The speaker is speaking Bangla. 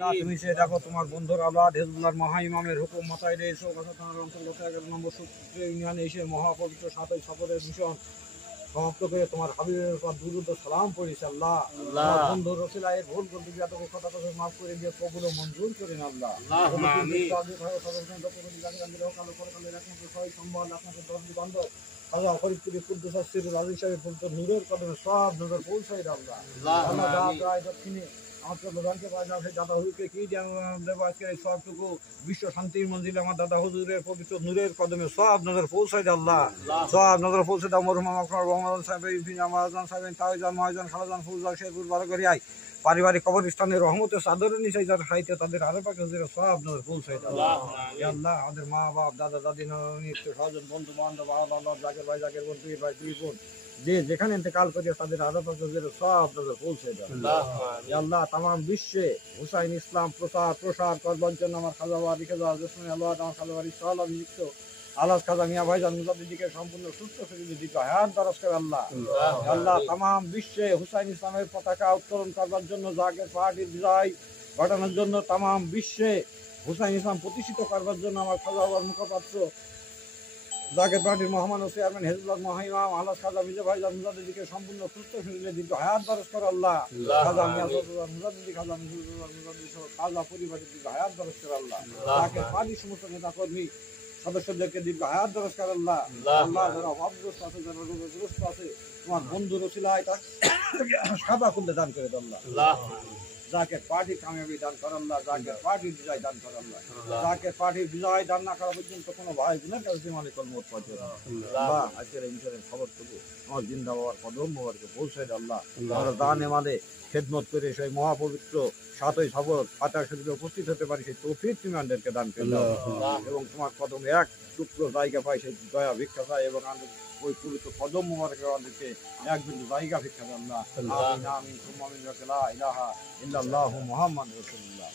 না তুমি সে দেখো তোমার বন্ধুর আওলাদ হিজবুল্লাহর মহা ইমামের হুকুম মাথায় নিয়ে এসো কথা থানার অন্তর্গত 11 নম্বর সূত্রে ইউনিয়নে এসে মহাপবিত্র সাতই সফরের মিশন সমাপ্ত করে তোমার হাবিবের উপর দুরূদ ও সালাম পড়িস আল্লাহ। তোমার বন্ধু রসিলায়ের ভুল করতে গিয়ে তোকে কথা কথা মাফ করে দিয়ে কবুল ও মঞ্জুর করেন আল্লাহ। ফরিদপুরের কুদ্দুস আসির রাজি সাহেব বলতো নূরের কদমে সব নজর পৌঁছাই আল্লাহ। আল্লাহ যা প্রায় দক্ষিণে আমার প্রধানকে পাওয়া যাবে দাদা হুজুরকে কি দেবো আজকে এই সবটুকু বিশ্ব শান্তির মন্দিরে আমার দাদা হুজুরের পবিত্র নূরের কদমে সব নজর পৌঁছাই দাও আল্লাহ। সব নজর পৌঁছে দাও মরহুম রহমান সাহেব আমাজান সাহেব তাইজান মহাজান খালাজান ফুলজান শেরপুর বারোঘরিয়ায় পারিবারিক কবরস্থানের রহমতের চাদরের নিচে যারা সাহিত্য তাদের আরো পাখি হুজুরের সব নজর পৌঁছাই দাও আল্লাহ। আমাদের মা বাপ দাদা দাদি নানি স্বজন বন্ধু বান্ধব আল্লাহ জাকের ভাই জাকের বোন তুই ভাই তুই বোন যে যেখানে ইন্তেকাল করে তাদের আরো সব নজর পৌঁছে দাও আল্লাহ। তামাম বিশ্বে হুসাইন ইসলাম প্রসার করবার জন্য আমার খাজা বাবা রেখে যাওয়া জসমিন আল্লাহ আমার খাজা বাড়ি সল অভিযুক্ত আল্লাহ খাজা মিয়া ভাইজান মুজাদ্দিদিকে সম্পূর্ণ সুস্থ শরীরে দিতে হায়াত দরজ করে আল্লাহ। আল্লাহ তামাম বিশ্বে হুসাইন ইসলামের পতাকা উত্তোলন করবার জন্য জাকের পার্টির বিজয় ঘটানোর জন্য তামাম বিশ্বে হুসাইন ইসলাম প্রতিষ্ঠিত করবার জন্য আমার খাজা বাবার মুখপাত্র জাকের পার্টির মহামান্য চেয়ারম্যান হিজবুল্লাহ মহাইমাম আল্লাহ খাজা মিজা ভাইজান মুজাদ্দিদিকে সম্পূর্ণ সুস্থ শরীরে দিতে হায়াত দরজ করে আল্লাহ। খাজা মিয়া মুজাদ্দিদি খাজা মুজাদ্দিদি খাজা পরিবারের দিকে হায়াত দরজ করে আল্লাহ। জাকের পার্টির সমস্ত নেতা কর্মী সদস্যদেরকে দীর্ঘ হায়াত দরজ করে আল্লাহ। আল্লাহ যারা অভাবগ্রস্ত আছে যারা রোগগ্রস্ত আছে তোমার বন্ধু রসিলায় তার সাদা খুলতে দান করে দাও আল্লাহ। জাকের পার্টি কামিয়াবি দান কর আল্লাহ। জাকের পার্টির বিজয় দান কর আল্লাহ। জাকের পার্টির বিজয় দান না করা পর্যন্ত কোনো ভাই গুণের কাছে মালিকল মত পাচ্ছে আল্লাহ। আজকের এই মিশনের খবর টুকু আমার জিন্দা বাবার কদম বাবারকে পৌঁছাই দাও আল্লাহ। আমরা দানে মাদে খেদমত করে সেই মহাপবিত্র সাতই সফর ফাতিহা শরীফে উপস্থিত হতে পারি সেই তৌফিক তুমি আমাদেরকে দান করে দাও এবং তোমার কদমে এক টুকরো জায়গা পাই সেই দয়া ভিক্ষা পাই এবং ওই পবিত্র কদম মুবারকে আমাদেরকে এক বিন্দু জায়গা ভিক্ষা দাও আল্লাহ। আমিন আমিন সুম্মা আমিন লা ইলাহা ইল্লাল্লাহু মুহাম্মাদুর রাসূলুল্লাহ।